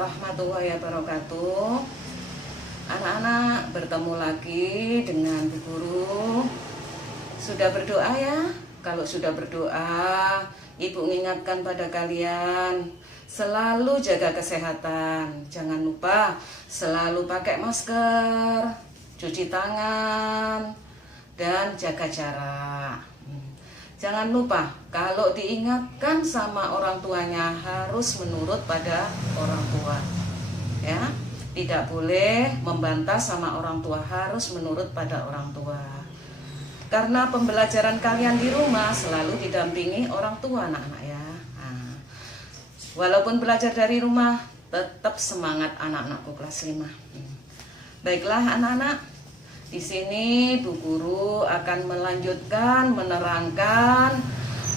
warahmatullahi wabarakatuh. Anak-anak, bertemu lagi dengan Bu Guru. Sudah berdoa ya? Kalau sudah berdoa, Ibu mengingatkan pada kalian selalu jaga kesehatan. Jangan lupa selalu pakai masker, cuci tangan, dan jaga jarak. Jangan lupa kalau diingatkan sama orang tuanya harus menurut pada orang tua. Ya, tidak boleh membantah sama orang tua, harus menurut pada orang tua. Karena pembelajaran kalian di rumah selalu didampingi orang tua, anak-anak ya. Nah, walaupun belajar dari rumah, tetap semangat anak-anakku kelas 5. Baiklah anak-anak. Di sini Bu Guru akan melanjutkan menerangkan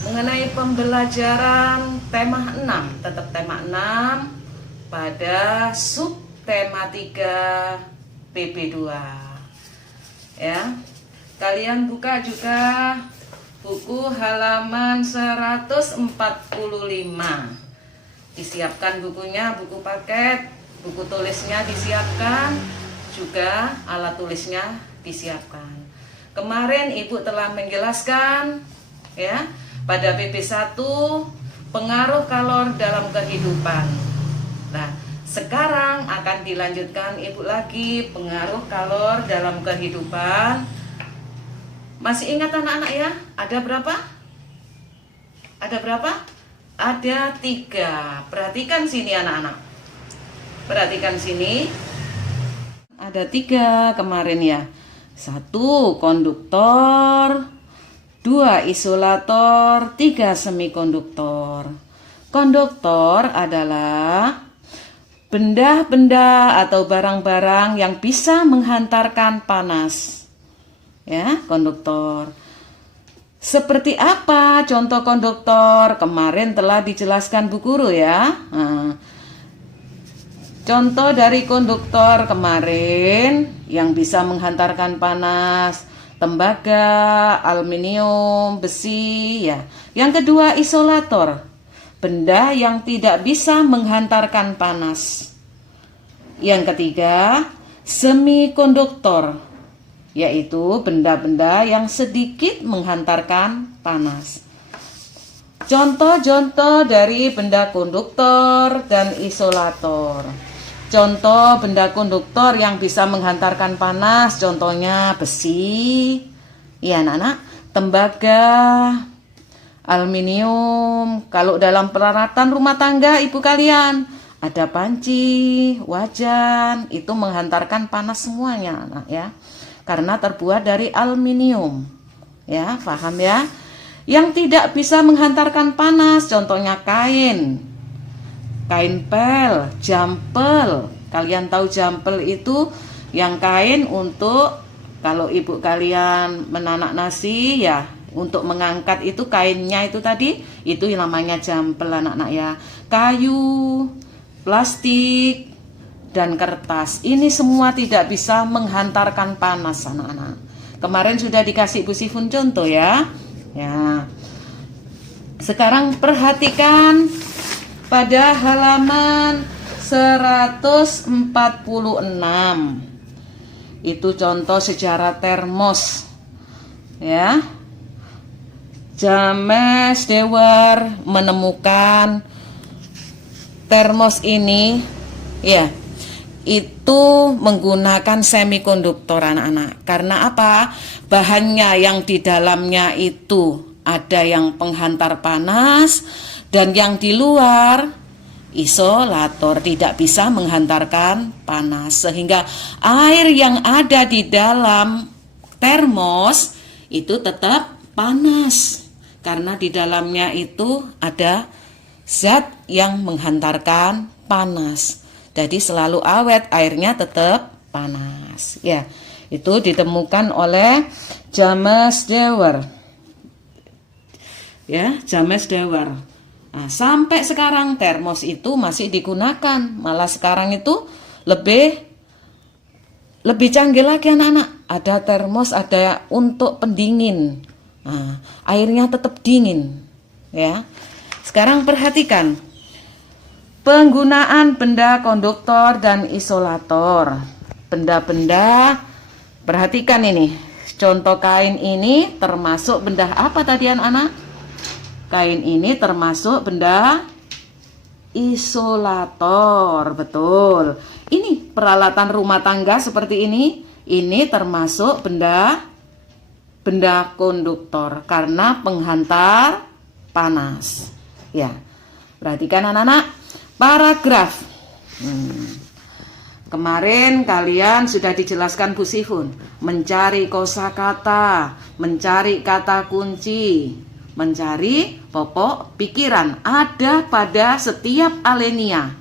mengenai pembelajaran tema 6, tetap tema 6 pada subtema 3 PP2. Ya. Kalian buka juga buku halaman 145. Disiapkan bukunya, buku paket, buku tulisnya disiapkan. Juga alat tulisnya disiapkan. Kemarin Ibu telah menjelaskan ya pada PP1 pengaruh kalor dalam kehidupan. Nah, sekarang akan dilanjutkan Ibu lagi pengaruh kalor dalam kehidupan. Masih ingat anak-anak ya? Ada berapa? Ada berapa? Ada 3. Perhatikan sini anak-anak. Perhatikan sini. Ada 3 kemarin ya. 1 konduktor, 2 isolator, 3 semikonduktor. Konduktor adalah benda-benda atau barang-barang yang bisa menghantarkan panas. Ya, konduktor. Seperti apa contoh konduktor? Kemarin telah dijelaskan Bu Guru ya. Nah, contoh dari konduktor kemarin yang bisa menghantarkan panas, tembaga, aluminium, besi ya. Yang kedua isolator, benda yang tidak bisa menghantarkan panas. Yang ketiga semikonduktor, yaitu benda-benda yang sedikit menghantarkan panas. Contoh-contoh dari benda konduktor dan isolator. Contoh benda konduktor yang bisa menghantarkan panas, contohnya besi, ya anak-anak, tembaga, aluminium. Kalau dalam peralatan rumah tangga ibu kalian, ada panci, wajan, itu menghantarkan panas semuanya, anak ya. Karena terbuat dari aluminium. Ya, paham ya? Yang tidak bisa menghantarkan panas, contohnya kain. Kain pel, jampel. Kalian tahu jampel itu yang kain untuk kalau ibu kalian menanak nasi ya, untuk mengangkat itu kainnya itu tadi, itu yang namanya jampel anak-anak ya. Kayu, plastik, dan kertas. Ini semua tidak bisa menghantarkan panas anak-anak. Kemarin sudah dikasih Bu Sifun contoh ya. Ya. Sekarang perhatikan pada halaman 146. Itu contoh sejarah termos. Ya. James Dewar menemukan termos ini ya. Itu menggunakan semikonduktor anak-anak. Karena apa? Bahannya yang di dalamnya itu ada yang penghantar panas dan yang di luar isolator, tidak bisa menghantarkan panas. Sehingga air yang ada di dalam termos itu tetap panas. Karena di dalamnya itu ada zat yang menghantarkan panas. Jadi selalu awet, airnya tetap panas. Ya, itu ditemukan oleh James Dewar. Ya, James Dewar. Nah, sampai sekarang termos itu masih digunakan. Malah sekarang itu lebih canggih lagi anak-anak. Ada termos, ada untuk pendingin. Nah, airnya tetap dingin. Ya. Sekarang perhatikan. Penggunaan benda konduktor dan isolator. Benda-benda, perhatikan ini. Contoh kain ini termasuk benda apa tadi anak-anak? Kain ini termasuk benda isolator, betul. Ini peralatan rumah tangga seperti ini termasuk benda konduktor karena penghantar panas. Ya, perhatikan anak-anak. Paragraf. Kemarin kalian sudah dijelaskan Bu Sifun, mencari kosakata, mencari kata kunci, mencari pokok pikiran ada pada setiap alinea.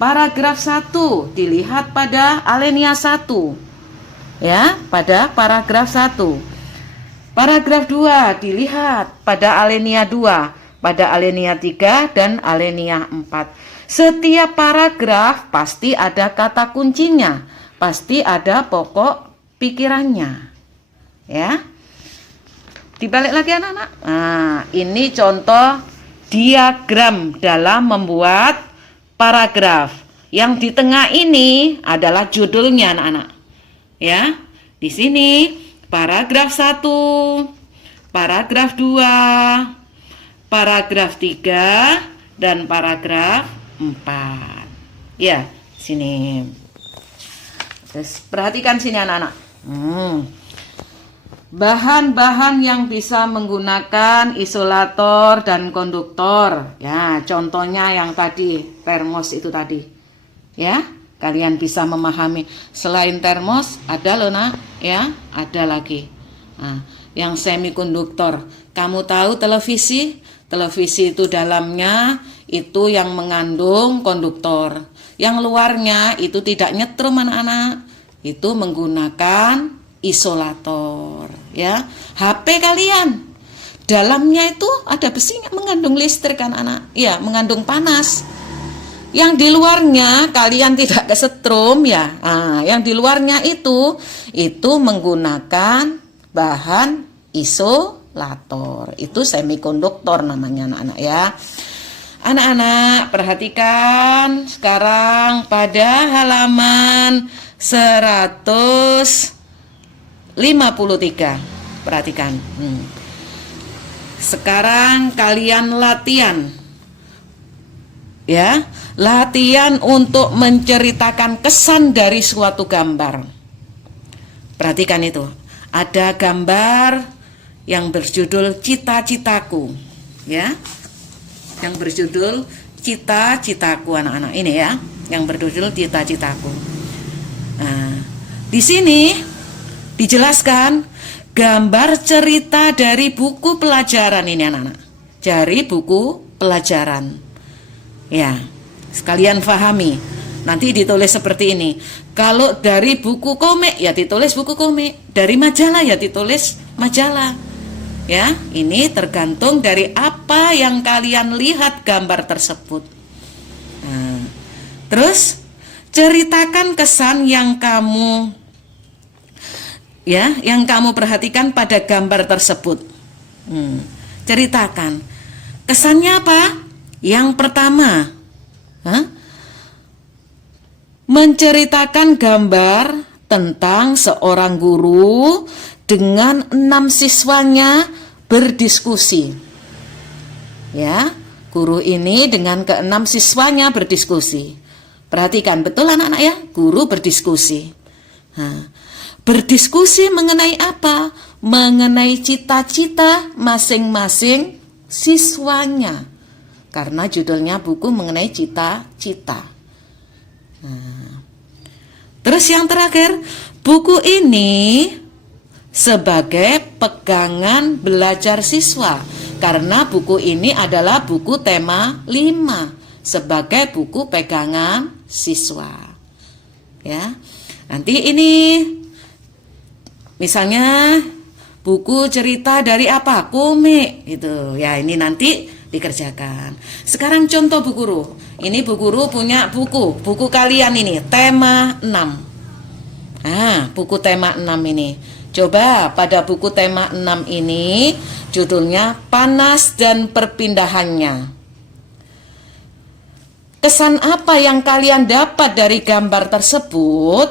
Paragraf 1 dilihat pada alinea 1. Ya, pada paragraf 1. Paragraf 2 dilihat pada alinea 2, pada alinea 3 dan alinea 4. Setiap paragraf pasti ada kata kuncinya, pasti ada pokok pikirannya. Ya. Dibalik lagi anak-anak. Nah, ini contoh diagram dalam membuat paragraf. Yang di tengah ini adalah judulnya anak-anak. Ya. Di sini paragraf 1, paragraf 2, paragraf 3 dan paragraf 4. Ya, sini. Terus perhatikan sini anak-anak. Bahan-bahan yang bisa menggunakan isolator dan konduktor. Ya, contohnya yang tadi, termos itu tadi. Ya, kalian bisa memahami. Selain termos, ada loh nak. Ya, ada lagi. Nah, yang semikonduktor. Kamu tahu televisi? Televisi itu dalamnya itu yang mengandung konduktor. Yang luarnya itu tidak nyetrum anak-anak. Itu menggunakan isolator. Ya, HP kalian dalamnya itu ada besi mengandung listrik kan anak? Ya, mengandung panas. Yang di luarnya kalian tidak kesetrum ya. Nah, yang di luarnya itu menggunakan bahan isolator. Itu semikonduktor namanya anak-anak ya. Anak-anak perhatikan sekarang pada halaman 153. Perhatikan. Sekarang kalian latihan. Ya, latihan untuk menceritakan kesan dari suatu gambar. Perhatikan itu. Ada gambar yang berjudul Cita-citaku. Ya. Yang berjudul Cita-citaku anak-anak ini ya, yang berjudul Cita-citaku. Nah, di sini dijelaskan gambar cerita dari buku pelajaran ini anak-anak. Dari buku pelajaran. Ya, sekalian pahami. Nanti ditulis seperti ini. Kalau dari buku komik ya ditulis buku komik, dari majalah ya ditulis majalah. Ya, ini tergantung dari apa yang kalian lihat gambar tersebut. Nah, terus ceritakan kesan yang kamu perhatikan pada gambar tersebut. Ceritakan kesannya apa? Yang pertama, menceritakan gambar tentang seorang guru dengan 6 siswanya berdiskusi. Ya, guru ini dengan ke-6 siswanya berdiskusi. Perhatikan betul anak-anak ya, guru berdiskusi. Nah, berdiskusi mengenai apa? Mengenai cita-cita masing-masing siswanya. Karena judulnya buku mengenai cita-cita. Nah, terus yang terakhir, buku ini sebagai pegangan belajar siswa. Karena buku ini adalah buku tema 5 sebagai buku pegangan siswa. Ya. Nanti ini misalnya buku cerita dari apa? Komik gitu. Ya, ini nanti dikerjakan. Sekarang contoh Bu Guru. Ini Bu Guru punya buku kalian ini tema 6. Buku tema 6 ini. Coba pada buku tema 6 ini judulnya Panas dan Perpindahannya. Kesan apa yang kalian dapat dari gambar tersebut?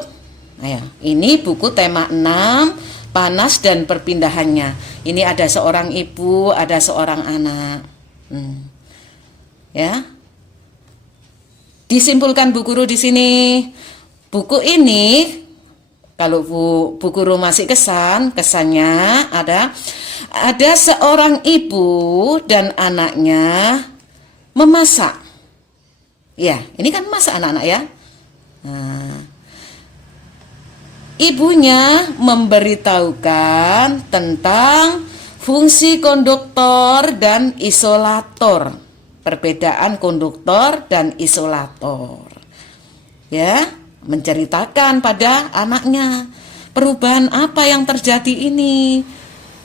Nah, ya, ini buku tema 6, panas dan perpindahannya. Ini ada seorang ibu, ada seorang anak. Ya. Disimpulkan Bu Guru di sini. Buku ini, kalau Bu Guru masih kesannya ada seorang ibu dan anaknya memasak. Ya, ini kan masak anak-anak ya. Nah, ibunya memberitahukan tentang fungsi konduktor dan isolator. Perbedaan konduktor dan isolator. Ya, menceritakan pada anaknya perubahan apa yang terjadi ini.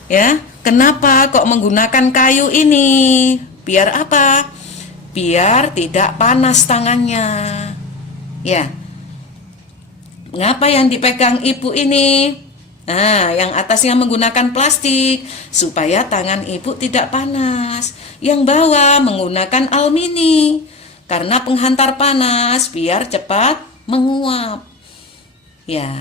Ya, kenapa kok menggunakan kayu ini? Biar apa? Biar tidak panas tangannya. Ya. Mengapa yang dipegang ibu ini? Nah, yang atasnya menggunakan plastik supaya tangan ibu tidak panas. Yang bawah menggunakan alumini karena penghantar panas biar cepat menguap. Ya,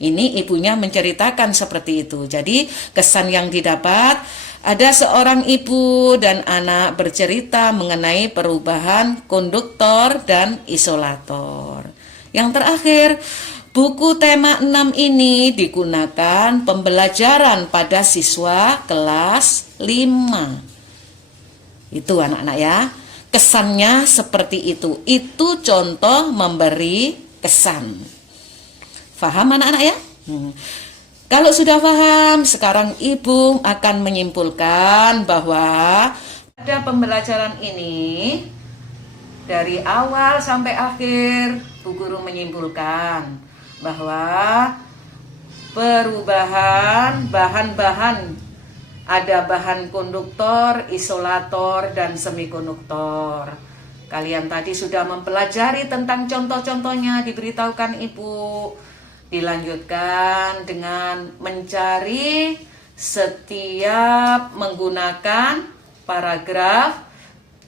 ini ibunya menceritakan seperti itu. Jadi kesan yang didapat, ada seorang ibu dan anak bercerita mengenai perubahan konduktor dan isolator. Yang terakhir, buku tema 6 ini digunakan pembelajaran pada siswa kelas 5. Itu anak-anak ya. Kesannya seperti itu. Itu contoh memberi kesan. Faham anak-anak ya? Kalau sudah paham, sekarang Ibu akan menyimpulkan bahwa pada pembelajaran ini dari awal sampai akhir Bu Guru menyimpulkan bahwa perubahan bahan-bahan, ada bahan konduktor, isolator, dan semikonduktor. Kalian tadi sudah mempelajari tentang contoh-contohnya, diberitahukan Ibu. Dilanjutkan dengan mencari setiap menggunakan paragraf,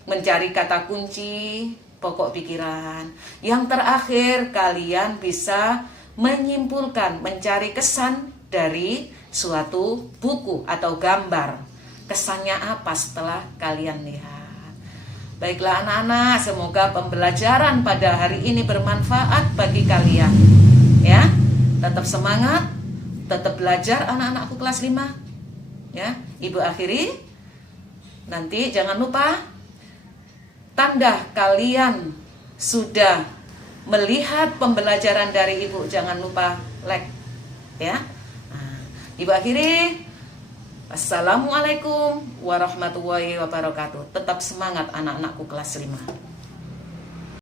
mencari kata kunci, pokok pikiran. Yang terakhir, kalian bisa menyimpulkan, mencari kesan dari suatu buku atau gambar. Kesannya apa setelah kalian lihat? Baiklah anak-anak, semoga pembelajaran pada hari ini bermanfaat bagi kalian. Ya, tetap semangat, tetap belajar anak-anakku kelas 5. Ya, Ibu akhiri. Nanti jangan lupa tanda kalian sudah melihat pembelajaran dari Ibu, jangan lupa like. Ya. Ibu akhiri. Assalamualaikum warahmatullahi wabarakatuh. Tetap semangat anak-anakku kelas 5.